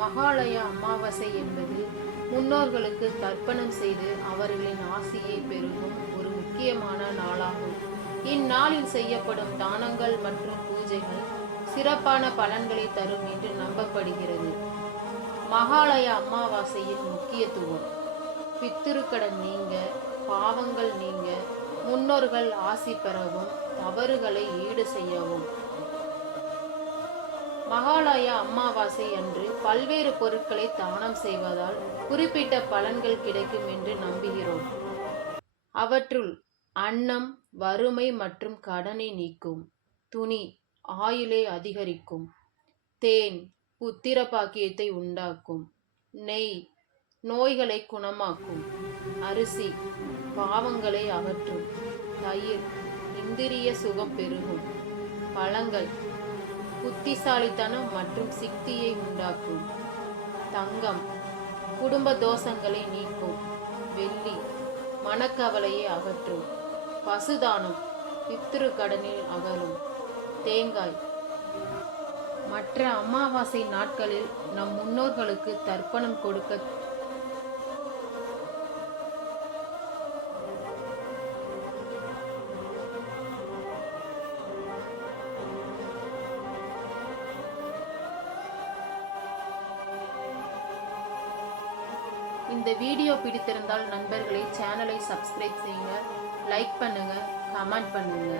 மகாலய அமாவாசை என்பது முன்னோர்களுக்கு தர்ப்பணம் செய்து அவர்களின் ஆசியை பெருகும் ஒரு முக்கியமான நாளாகும். இந்நாளில் செய்யப்படும் தானங்கள் மற்றும் பூஜைகள் சிறப்பான பலன்களை தரும் என்று நம்பப்படுகிறது. மகாலய அமாவாசையின் முக்கியத்துவம்: பித்திருக்கடன் நீங்க, பாவங்கள் நீங்க, முன்னோர்கள் ஆசி பெறவும், தவறுகளை ஈடு செய்யவும். மகாலய அமாவாசை அன்று பல்வேறு பொருட்களை தானம் செய்வதால் குறிப்பிட்ட பலன்கள் கிடைக்கும் என்று நம்புகிறோம். அவற்றுள் அன்னம் வறுமை மற்றும் கடனை நீக்கும், துணி ஆயுளை அதிகரிக்கும், தேன் புத்திர பாக்கியத்தை உண்டாக்கும், நெய் நோய்களை குணமாக்கும், அரிசி பாவங்களை அகற்றும், தயிர் இந்திரிய சுகம் பெருகும், பழங்கள் புத்திசாலித்தனம் மற்றும் சித்தியை உண்டாக்கும், தங்கம் குடும்ப தோஷங்களை நீக்கும், வெள்ளி மனக்கவலையை அகற்றும், பசுதானம் பித்ரு கடனில் அகலும், தேங்காய் மற்ற அமாவாசை நாட்களில் நம் முன்னோர்களுக்கு தர்ப்பணம் கொடுக்க இந்த வீடியோ பிடித்திருந்தால் நண்பர்களே சேனலை சப்ஸ்கிரைப் செய்யுங்க, லைக் பண்ணுங்க, கமெண்ட் பண்ணுங்க.